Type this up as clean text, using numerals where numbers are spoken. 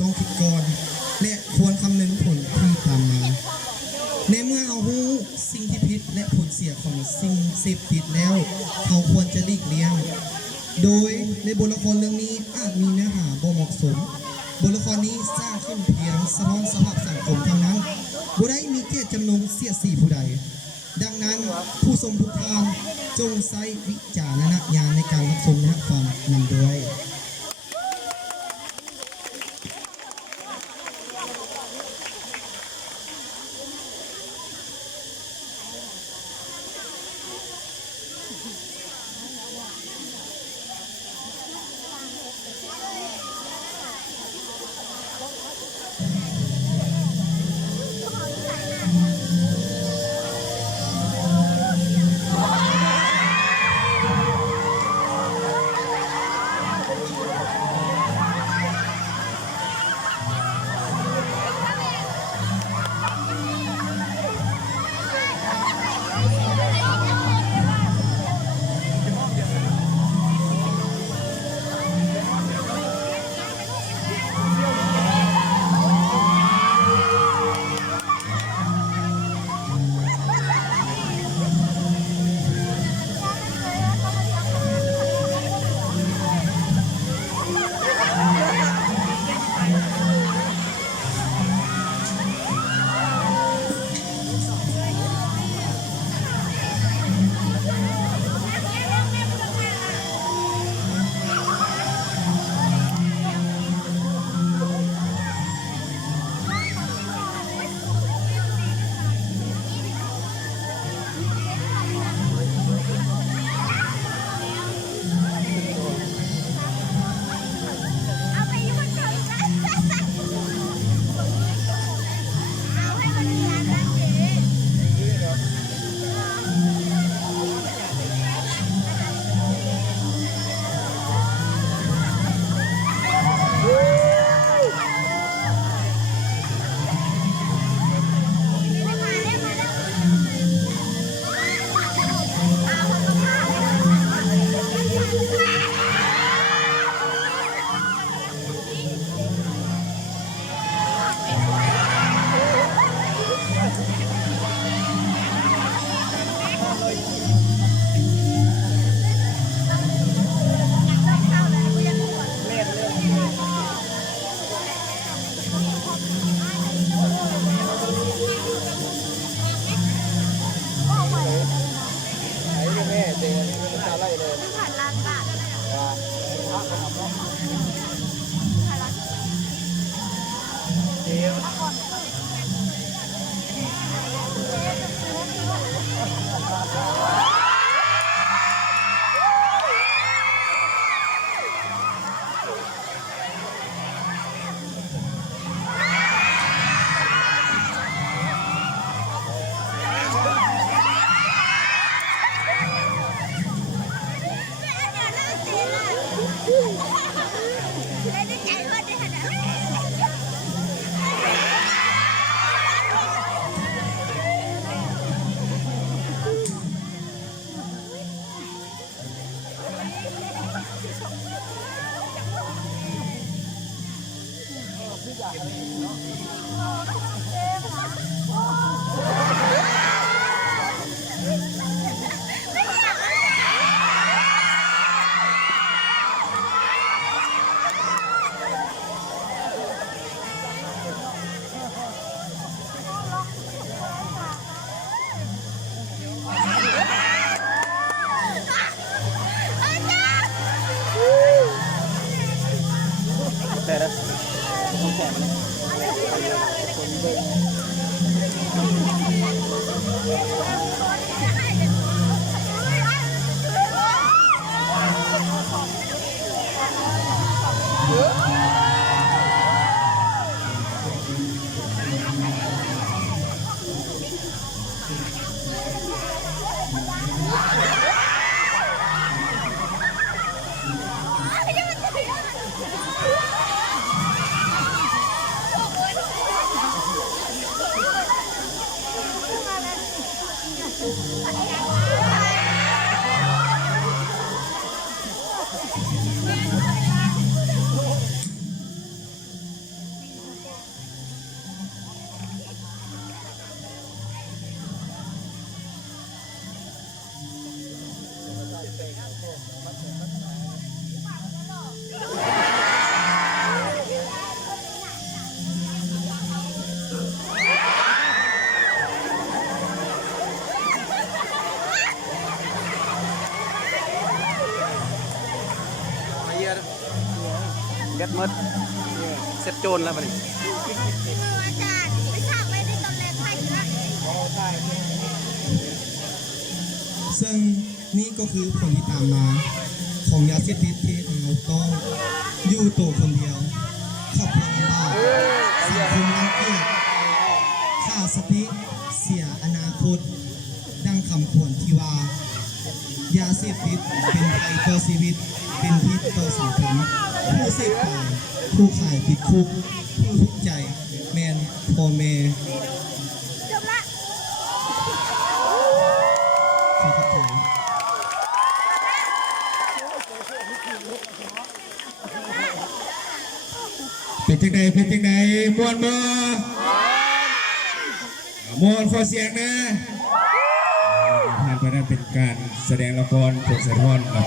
ต้องคิดก่อนและควรคำนึงผลที่ตามมาในเมื่อเรารู้สิ่งที่ผิดและผลเสียของสิ่งเสพติดแล้วเขาควรจะหลีกเลี่ยงโดยในบทละครเรื่องนี้อาจมีเนื้อหาบ่เหมาะสมบทละครนี้สร้างขึ้นเพียงสะท้อนสภาพสังคมเท่านั้นบ่ได้มีเจตจำนงเสียดสีผู้ใดดังนั้นผู้ชมทุกท่านจงใช้วิจารณญาณในการรับชมและฟังนำด้วย มดเสร็จโจรแล้วบัดนี้อาจารย์ไปฉากไว้ในตำแหน่งไทยละ ซึ่งนี่ก็คือผลที่ตามมาของยาเสพติดที่เราต้องอยู่ตัวคนเดียวครอบครัวลำบากสังคมรังเกียจขาดสติเสียอนาคตดังคำควรที่ว่ายาเสพติดเป็นภัยต่อชีวิตเป็นพิษต่อสังคมผู้เสพตายผู้ขายติดคุกผู้ทุกข์ใจแมนพ่อแม่จบละ ขอเข้าใจ เป็นจังใดเป็นจังใดม่วนบ่ม่วนขอเสียงนะท่านประธานเป็นการแสดงละครบทสะท้อนครับ